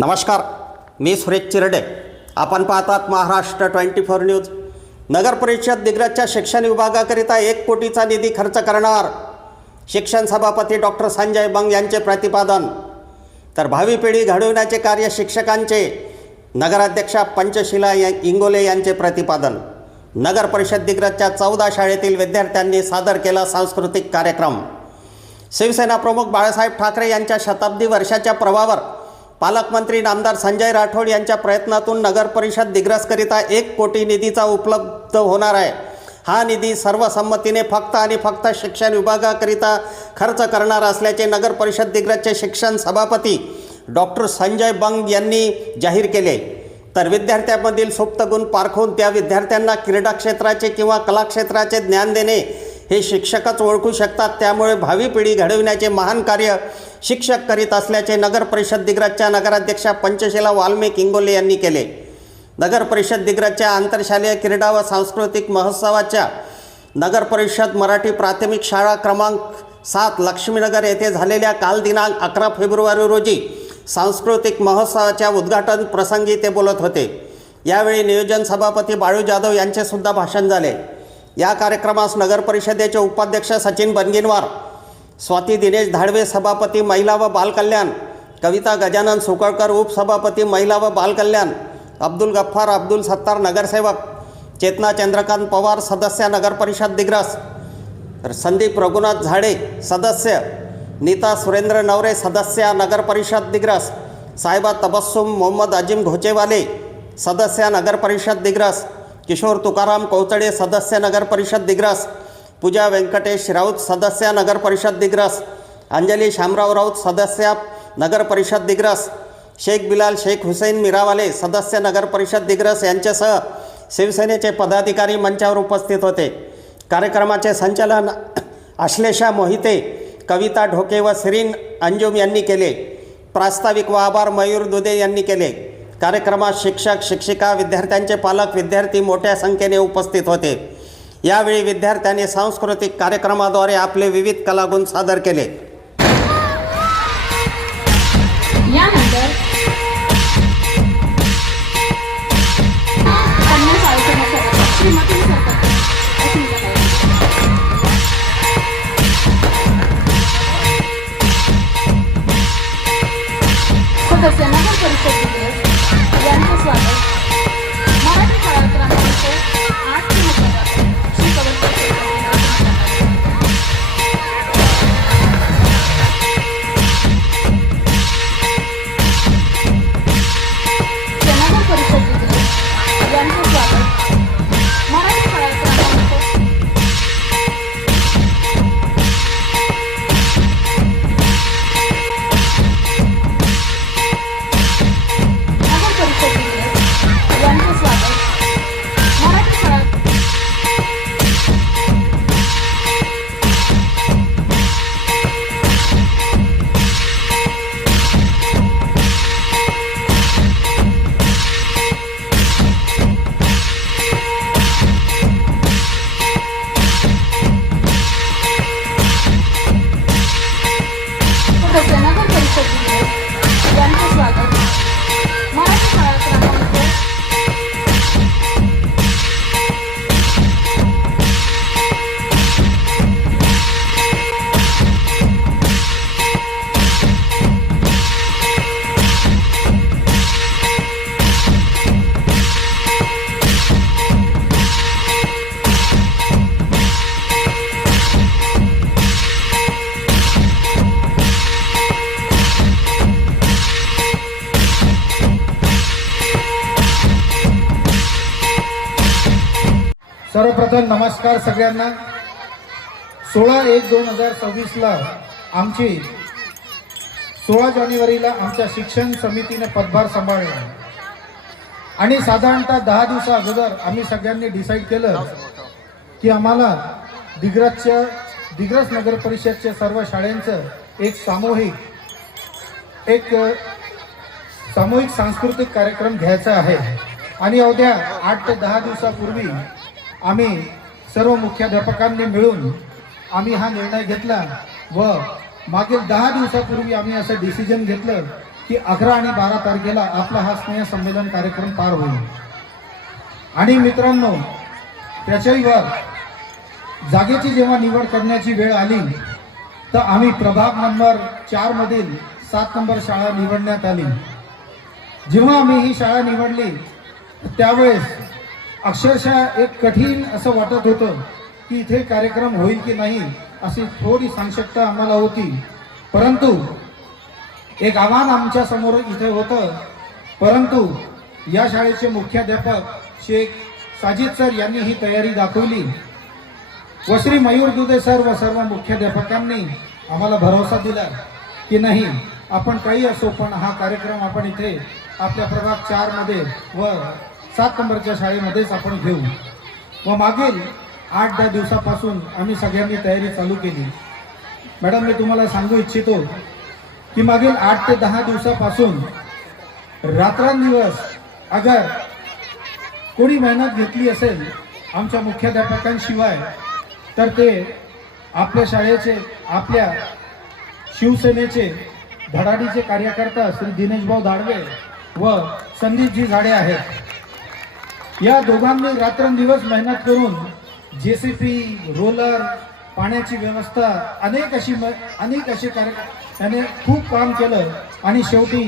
नमस्कार, मी सुरेश चिरडे. आपण पाहतात महाराष्ट्र 24 न्यूज. नगर परिषद दिग्रजच्या शिक्षण विभागाकरिता 1 कोटीचा निधी खर्च करणार, शिक्षण सभापती डॉक्टर संजय बंग यांचे प्रतिपादन. तर भावी पिढी घडविण्याचे कार्य शिक्षकांचे, नगराध्यक्षा पंचशिला इंगोले यांचे प्रतिपादन. नगर परिषद दिग्रजच्या 14 शाळेतील विद्यार्थ्यांनी सादर केला सांस्कृतिक कार्यक्रम. शिवसेना प्रमुख बाळासाहेब ठाकरे यांच्या शताब्दी वर्षाच्या प्रभावावर पालकमंत्री नामदार संजय राठोड यांच्या प्रयत्नातून नगर परिषद दिग्रजकरिता 1 कोटी निधीचा उपलब्ध होणार आहे. हा निधी सर्वसंमतीने फक्त आणि फक्त शिक्षण विभागाकरिता खर्च करणार असल्याचे नगर परिषद दिग्रजचे शिक्षण सभापती डॉक्टर संजय बंग यांनी जाहीर केले. तर विद्यार्थ्यांमधील सुप्त गुण पारखून त्या विद्यार्थ्यांना क्रीडा क्षेत्राचे किंवा कला क्षेत्राचे ज्ञान देणे हे शिक्षकच ओळखू शकतात. त्यामुळे भावी पिढी घडविण्याचे महान कार्य शिक्षक करीत असल्याचे नगर परिषद दिग्रजच्या नगराध्यक्षा पंचशिला वाल्मिक इंगोले यांनी केले. नगर परिषद दिग्रजच्या आंतरशालेय क्रीडा व सांस्कृतिक महोत्सवाच्या नगर परिषद मराठी प्राथमिक शाळा क्रमांक 7 लक्ष्मीनगर येथे झालेल्या काल दिनांक 11 फेब्रुवारी रोजी सांस्कृतिक महोत्सवाच्या उद्घाटन प्रसंगी ते बोलत होते. यावेळी नियोजन सभापती बाळू जाधव यांचे सुद्धा भाषण झाले. या कार्यक्रमास नगर परिषदेचे उपाध्यक्ष सचिन बनगिनवार, स्वाती दिनेश धाडवे सभापती महिला व बालकल्याण, कविता गजानन सुकळकर उपसभापती महिला व बालकल्याण, अब्दुल गफ्फार अब्दुल सत्तार नगरसेवक, चेतना चंद्रकांत पवार सदस्य नगर परिषद दिग्रज, संदीप रघुनाथ झाडे सदस्य, नीता सुरेंद्र नवरे सदस्य नगर परिषद दिग्रज, साहिबा तबस्सुम मोहम्मद अजिम घोचेवाले सदस्य नगर परिषद दिग्रज, किशोर तुकाराम कौचडे सदस्य नगर परिषद दिग्रज, पूजा व्यंकटेश राऊत सदस्य नगर परिषद दिग्रज, अंजली शामराव राऊत सदस्य नगर परिषद दिग्रज, शेख बिलाल शेख हुसैन मीरावाले सदस्य नगर परिषद दिग्रज यांच्यासह शिवसेनेचे पदाधिकारी मंचावर उपस्थित होते. कार्यक्रमाचे संचालन अश्लेषा मोहिते, कविता ढोके व सिरीन अंजुम यांनी केले. प्रास्ताविक व आभार मयूर दुधे यांनी केले. कार्यक्रमात शिक्षक शिक्षिका, विद्यार्थ्यांचे पालक, विद्यार्थी मोठ्या संख्येने उपस्थित होते. यावेळी विद्यार्थ्यांनी सांस्कृतिक कार्यक्रमाद्वारे आपले विविध कलागुण सादर केले. यानंतर सदस्य नगर परिषद यांचे स्वागत. मराठी शाळा क्रमांक 8 श्री नगर परिषद यांचे स्वागत. मराठी शाळा क्रमांक सर्वप्रथम नमस्कार सगळ्यांना. 16/1/2026ला आमची 16 जानेवारीला आमच्या शिक्षण समितीने पदभार सांभाळला आणि साधारणतः 10 दिवसा अगोदर आम्ही सगळ्यांनी डिसाईड केलं की आम्हाला दिग्रज नगर परिषदच्या सर्व शाळांचं एक सामूहिक सांस्कृतिक कार्यक्रम घ्यायचा आहे. आणि अवघ्या 8 ते 10 दिवसापूर्वी आम्ही सर्व मुख्याध्यापकांनी मिळून आम्ही हा निर्णय घेतला व मागील 10 दिवसापूर्वी आम्ही असं डिसिजन घेतलं की 11 आणि 12 तारखेला आपला हा स्नेहसंमेलन कार्यक्रम पार होईल. आणि मित्रांनो, त्याच्याही वर जागेची जेव्हा निवड करण्याची वेळ आली तर आम्ही प्रभाग नंबर 4 मधील 7 नंबर शाळा निवडण्यात आली. जेव्हा आम्ही ही शाळा निवडली त्यावेळेस अक्षरशः एक कठीण असं वाटत होतं की इथे कार्यक्रम होईल की नाही अशी थोडी संशयता आम्हाला होती. परंतु एक आव्हान आमच्या समोर इथे होतं. परंतु या शाळेचे मुख्याध्यापक शेख साजिद सर यांनी ही तयारी दाखवली व श्री मयूर दुधे सर व सर्व मुख्याध्यापकांनी आम्हाला भरोसा दिला की नाही, आपण काही असो पण हा कार्यक्रम आपण इथे आपल्या प्रभाग 4 मध्ये व 7 नंबरच्या शाळेमध्येच आपण घेऊ. व मागील 8-10 दिवसापासून आम्ही सगळ्यांनी तयारी चालू केली. मॅडम, मी तुम्हाला सांगू इच्छितो की मागील 8 ते 10 दिवसापासून रात्रंदिवस अगर कोणी मेहनत घेतली असेल आमच्या मुख्याध्यापकांशिवाय तर ते आपल्या शाळेचे, आपल्या शिवसेनेचे धडाडीचे कार्यकर्ता श्री दिनेशभाऊ दाडवे व संदीपजी झाडे आहेत. या दोघांनी रात्रंदिवस मेहनत करून JCP, रोलर, पाण्याची व्यवस्था, अनेक असे त्याने खूप काम केलं आणि शेवटी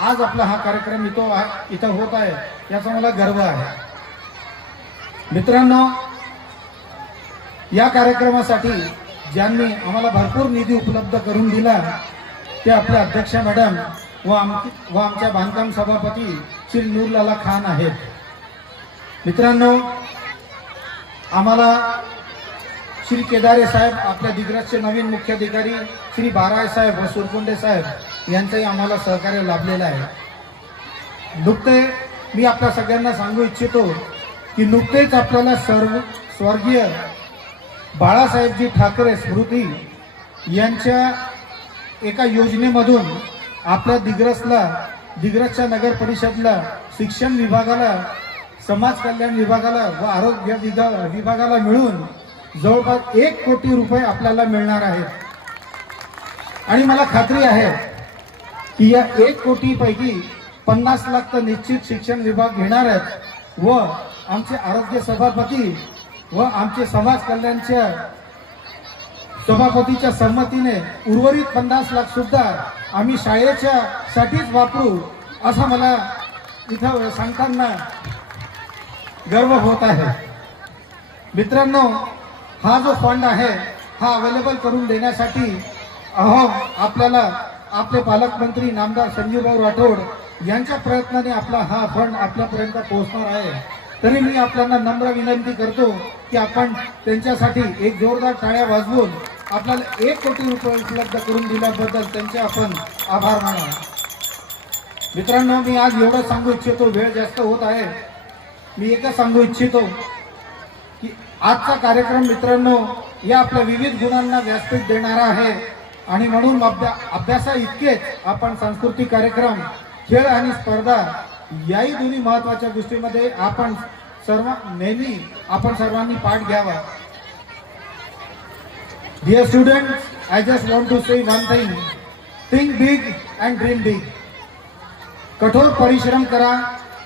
आज आपला हा कार्यक्रम इथं होत आहे याचा मला गर्व आहे. मित्रांनो, या कार्यक्रमासाठी ज्यांनी आम्हाला भरपूर निधी उपलब्ध करून दिला ते आपल्या अध्यक्षा मॅडम व आमच्या बांधकाम सभापती श्री नूरलाला खान आहेत. मित्रांनो, आम्हाला श्री केदारे साहेब, आपल्या दिग्रजचे नवीन मुख्याधिकारी श्री बाराय साहेब व सुरकुंडे साहेब यांचंही आम्हाला सहकार्य लाभलेलं आहे. नुकते मी आपल्या सगळ्यांना सांगू इच्छितो की नुकतेच आपल्याला स्वर्गीय बाळासाहेबजी ठाकरे स्मृती यांच्या एका योजनेमधून आपल्या दिग्रजच्या नगर परिषदला, शिक्षण विभागाला, समाज कल्याण विभागाला व आरोग्य विभागाला मिळून जवळपास 1 कोटी रुपये आपल्याला मिळणार आहेत. आणि मला खात्री आहे की या 1 कोटीपैकी 50 लाख तर निश्चित शिक्षण विभाग घेणार आहेत व आमचे आरोग्य सभापती व आमचे समाज कल्याणच्या सभापतीच्या संमतीने उर्वरित 50 लाख सुद्धा आम्ही शाळेच्या साठीच वापरू असं मला इथं सांगताना गर्व होत आहे. मित्रांनो, हा जो फंड आहे हा अवेलेबल करून देण्यासाठी आपल्याला आपले पालकमंत्री नामदार संजीवभाऊ राठोड यांच्या प्रयत्नाने आपला हा फंड आपल्यापर्यंत पोहोचणार आहे. तरी मी आपल्याला नम्र विनंती करतो की आपण त्यांच्यासाठी एक जोरदार टाळ्या वाजवून आपल्याला 1 कोटी रुपये उपलब्ध करून दिल्याबद्दल त्यांचे आपण आभार माना. मित्रांनो, मी आज एवढं सांगू इच्छितो, वेळ जास्त होत आहे. मी एकच सांगू इच्छितो की आजचा कार्यक्रम मित्रांनो या आपल्या विविध गुणांना व्यासपीठ देणारा आहे आणि म्हणून अभ्यासा इतकेच आपण सांस्कृतिक कार्यक्रम, खेळ आणि स्पर्धा याही दोन्ही महत्त्वाच्या गोष्टींमध्ये आपण सर्वांनी पाठ घ्यावा. Dear students, I just want to say one thing. Think big and dream big. कठोर परिश्रम करा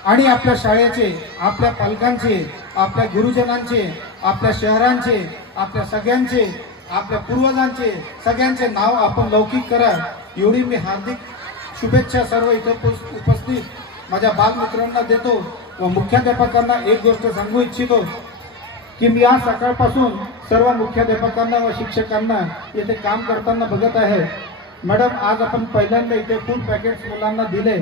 आणि आपल्या शाळेचे, आपल्या पालकांचे, आपल्या गुरुजनांचे, आपल्या शहरांचे, आपल्या सगळ्यांचे, आपल्या पूर्वजांचे सगळ्यांचे नाव आपण लौकिक करा. एवढी मी हार्दिक शुभेच्छा सर्व इथे उपस्थित माझ्या बालमित्रांना देतो व मुख्याध्यापकांना एक गोष्ट सांगू इच्छितो की मी आज सकाळपासून सर्व मुख्याध्यापकांना व शिक्षकांना येथे काम करताना बघत आहे. मॅडम, आज आपण पहिल्यांदा इथे फूड पॅकेट्स मुलांना दिले.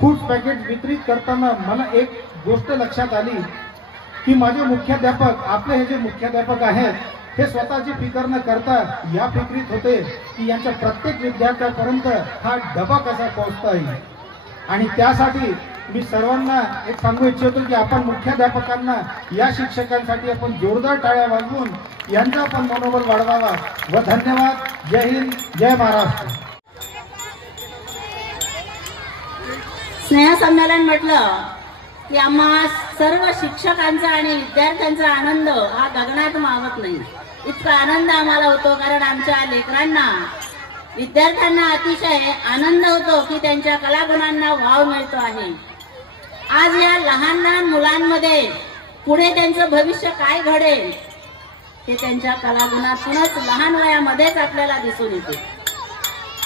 फूड पॅकेट वितरित करताना मला एक गोष्ट लक्षात आली की माझे मुख्याध्यापक, आपले हे जे मुख्याध्यापक आहेत हे स्वतःची फिकर न करता या फिक्रीत होते की यांच्या प्रत्येक विद्यार्थ्यापर्यंत हा डबा कसा पोहोचता येईल. आणि त्यासाठी मी सर्वांना एक सांगू इच्छितो की आपण मुख्याध्यापकांना, या शिक्षकांसाठी आपण जोरदार टाळ्या वाजवून यांचा आपण मनोबल वाढवावा. व धन्यवाद. जय हिंद, जय महाराष्ट्र. स्नेहसंमेलन म्हटलं की आम्हा सर्व शिक्षकांचा आणि विद्यार्थ्यांचा आनंद हा गगनात मावत नाही. इतका आनंद आम्हाला होतो कारण आमच्या लेकरांना विद्यार्थ्यांना अतिशय आनंद होतो की त्यांच्या कलागुणांना वाव मिळतो आहे. आज या लहान लहान मुलांमध्ये पुढे त्यांचं भविष्य काय घडेल हे त्यांच्या कलागुणातूनच लहान वयामध्येच आपल्याला दिसून येते.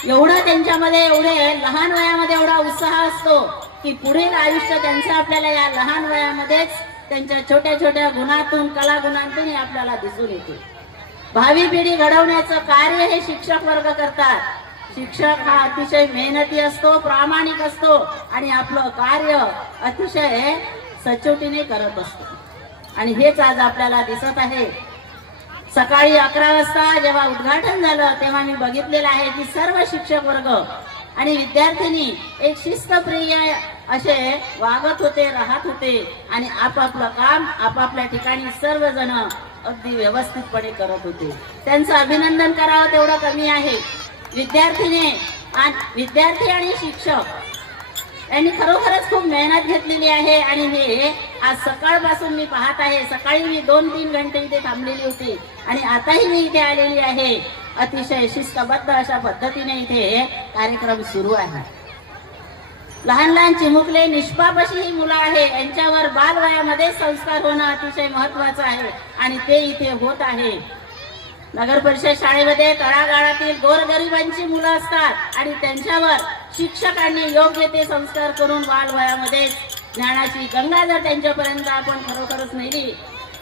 एवढं त्यांच्यामध्ये एवढे लहान वयामध्ये एवढा उत्साह असतो की पुढील आयुष्य त्यांचं आपल्याला या लहान वयामध्येच त्यांच्या छोट्या छोट्या गुणातून कलागुणांतून आपल्याला दिसून येते. भावी पिढी घडवण्याचं कार्य हे शिक्षक वर्ग करतात. शिक्षक हा अतिशय मेहनती असतो, प्रामाणिक असतो आणि आपलं कार्य अतिशय सचोटीने करत असतो. आणि हेच आज आपल्याला दिसत आहे. सकाळी 11 वाजता जेव्हा उद्घाटन झालं तेव्हा मी बघितलेलं आहे की सर्व शिक्षक वर्ग आणि विद्यार्थिनी एक शिस्तप्रिय असे वागत होते, राहत होते आणि आपापलं काम आपापल्या ठिकाणी सर्वजण अगदी व्यवस्थितपणे करत होते. त्यांचं अभिनंदन करावं तेवढं कमी आहे. विद्यार्थी आणि शिक्षक यांनी खरोखरच खूप मेहनत घेतलेली आहे आणि हे आज सकाळपासून मी पाहत आहे. सकाळी मी 2-3 घंटे इथे थांबलेली होती आणि आताही मी इथे आलेली आहे. अतिशय शिस्तबद्ध अशा पद्धतीने इथे कार्यक्रम सुरू आहे. लहान लहान चिमुकले निष्पाप अशी ही मुलं आहे. यांच्यावर बालवयामध्ये संस्कार होणं अतिशय महत्वाचं आहे आणि ते इथे होत आहे. नगर परिषद शाळेमध्ये तळागाळातील गोरगरिबांची मुलं असतात आणि त्यांच्यावर शिक्षकांनी योग्य ते संस्कार करून बालवयामध्ये ज्ञानाची गंगा जर त्यांच्यापर्यंत आपण खरोखरच नेली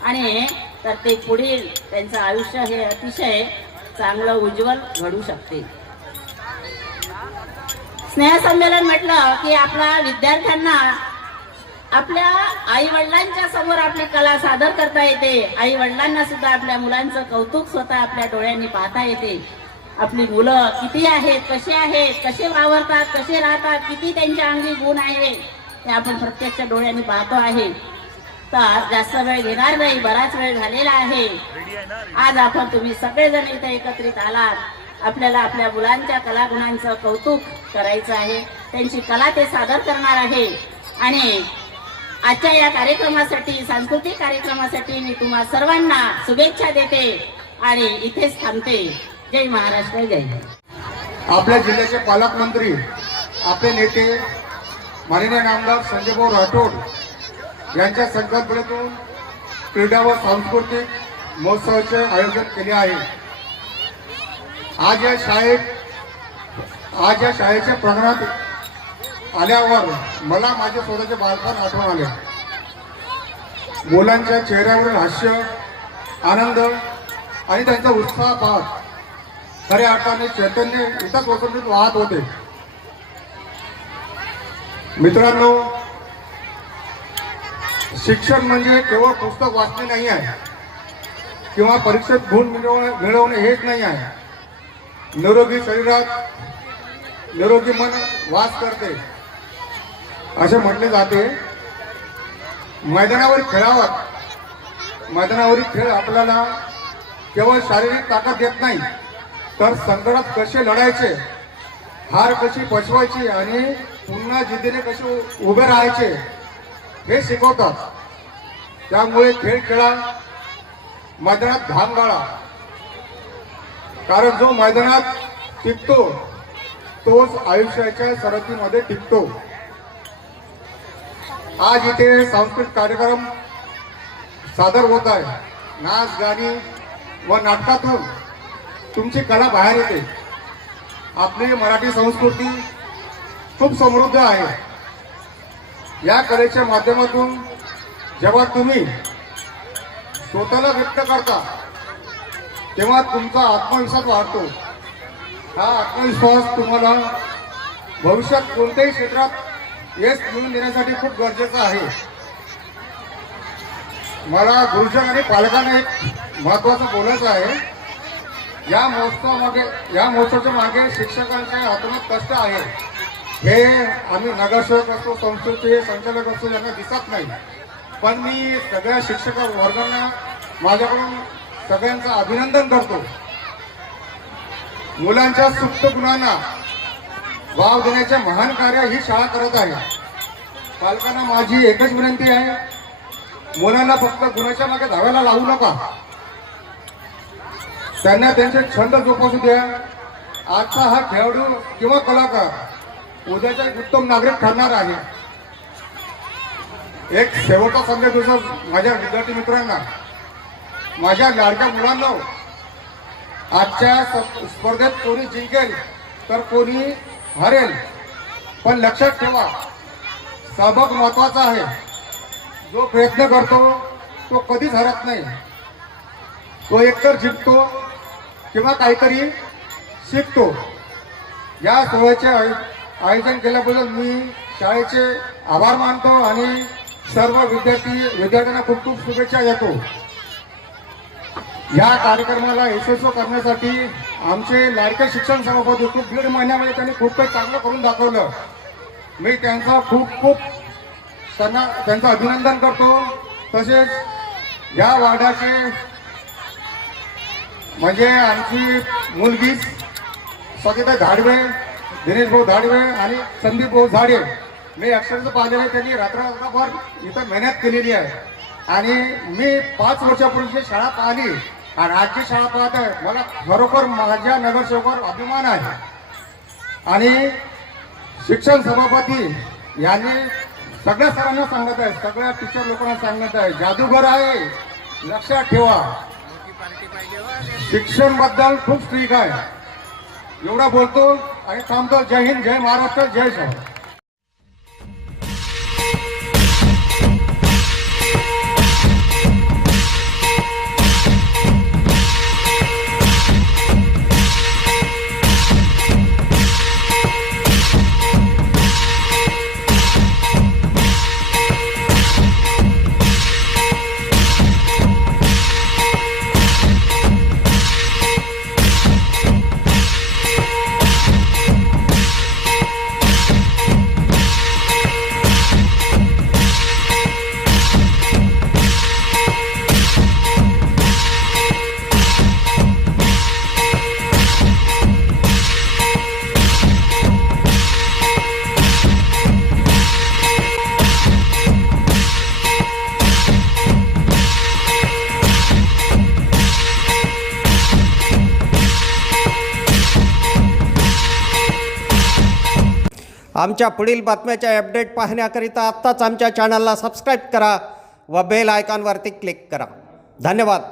आणि तर ते पुढील त्यांचं आयुष्य हे अतिशय चांगलं उज्ज्वल घडू शकते. स्नेहसंमेलन म्हटलं की आपल्या विद्यार्थ्यांना आपल्या आई वडिलांच्या समोर आपली कला सादर करता येते. आई वडिलांना सुद्धा आपल्या मुलांचं कौतुक स्वतः आपल्या डोळ्यांनी पाहता येते. आपली मुलं किती आहेत, कसे वावरतात, कसे राहतात, किती त्यांच्या अंगी गुण आहेत हे आपण प्रत्यक्ष डोळ्यांनी पाहतो आहे. तर जास्त वेळ घेणार नाही, बराच वेळ झालेला आहे. आज आपण तुम्ही सगळेजण इथे एकत्रित आलात. आपल्याला आपल्या मुलांच्या कलागुणांचं कौतुक करायचं आहे. त्यांची कला ते सादर करणार आहे आणि आजच्या या कार्यक्रमासाठी, सांस्कृतिक कार्यक्रमासाठी मी तुम्हा सर्वांना शुभेच्छा देते आणि इथेच थांबते. जय महाराष्ट्र, जय हिंद. आपल्या जिल्ह्याचे पालकमंत्री, आपले नेते माननीय नामदार संजयभाऊ राठोड यांच्या संकल्पनेतून क्रीडा व सांस्कृतिक महोत्सवाचे आयोजन केले आहे. आज या शाळेच्या प्रांगणात आल्यावर मला माझे स्वतःचे बालपण आठवण आले. मुलांच्या चेहऱ्यावरील हास्य, आनंद आणि त्यांचा उत्साह पाहत खऱ्या अर्थाने चैतन्य इथंच वसंतीत वाहत होते. मित्रांनो, शिक्षण म्हणजे केवळ पुस्तक वाचणे नाही आहे किंवा परीक्षेत गुण मिळवणे हेच नाही आहे. निरोगी शरीरात निरोगी मन वास करते असे म्हटले जाते. मैदानावरील खेळ आपल्याला केवळ शारीरिक ताकद देत नाही तर संकटात कसे लढायचे, हार कशी पचवायची आणि पुन्हा जिद्दीने कसे उभे राहायचे हे शिकवतात. त्यामुळे खेळ खेळा, मैदानात घाम गाळा, कारण जो मैदानात टिकतो तोच आयुष्याच्या सरहद्दीमध्ये टिकतो. आज इथे सांस्कृतिक कार्यक्रम सादर होत आहे. नाच, गाणी व नाटकातून तुमची कला बाहेर येते. आपली मराठी संस्कृती खूप समृद्ध आहे. या कलेच्या माध्यमातून जेव्हा तुम्ही स्वतःला व्यक्त करता तेव्हा तुमचा आत्मविश्वास वाढतो. हा आत्मविश्वास तुम्हाला भविष्यात कोणत्याही क्षेत्रात यश मिळवून देण्यासाठी खूप गरजेचा आहे. मला गुरुजन आणि पालकांना एक महत्त्वाचं बोलायचं आहे. या महोत्सवाच्या मागे शिक्षकांचे आत्मक कष्ट आहे. हे आम्ही नगरसेवक असतो, संस्थेचे संचालक असतो यांना दिसत नाही, पण मी सगळ्या शिक्षक वर्गांना माझ्याकडून सगळ्यांचं अभिनंदन करतो. मुलांच्या सुप्त गुणांना वाव देण्याचे महान कार्य ही शाळा करत आहे. पालकांना माझी एकच विनंती आहे, मुलांना फक्त गुणाच्या मागे धावायला लावू नका. त्यांना त्यांचे छंद जोपासू द्या आजचा हा खेळाडू किंवा कलाकार उद्याचा एक उत्तम नागरिक ठरणार आहे. एक शेवटचा संदेश देतो माझ्या विद्यार्थी मित्रांना, माझ्या लाडक्या मुलांना, आजच्या स्पर्धेत कोणी जिंकेल तर कोणी हरेल, पण लक्षात ठेवा सहभाग महत्वाचा आहे. जो प्रयत्न करतो तो कधीच हरत नाही. तो एकतर जिंकतो किंवा काहीतरी शिकतो. या सोहळ्याचे आयोजन केल्याबद्दल मी शाळेचे आभार मानतो आणि सर्व विद्यार्थ्यांना खूप खूप शुभेच्छा देतो. या कार्यक्रमाला यशस्वी करण्यासाठी आमचे लाडके शिक्षण सभापती खूप 1.5 महिन्यामध्ये त्यांनी खूप काही चांगलं करून दाखवलं. मी त्यांचा त्यांचं अभिनंदन करतो. तसेच या वार्डाचे म्हणजे आमची मुलगी सगीता धाडवे, दिनेश भाऊ धाडवे आणि संदीप भाऊ झाडे, मी अक्षरशः पाहिलेले. त्यांनी रात्रभर इथं मेहनत केलेली आहे आणि मी 5 वर्षापूर्वी शाळा पाहिली आणि आजची शाळा पाहत आहे. मला खरोखर माझ्या नगरसेवकावर अभिमान आहे. आणि शिक्षण सभापती यांनी सगळ्या सरांना सांगत आहे, सगळ्या टीचर लोकांना सांगत आहे, जादूगर आहे, लक्षात ठेवा. शिक्षण बद्दल खूप स्ट्रिक आहे. एवढा बोलतो आणि थांबतो. जय हिंद, जय महाराष्ट्र, जय शाह. आमच्या पुढील बातम्याच्या अपडेट पाहण्याकरिता आत्ताच आमच्या चॅनलला सबस्क्राईब करा व बेल आयकॉनवरती क्लिक करा. धन्यवाद.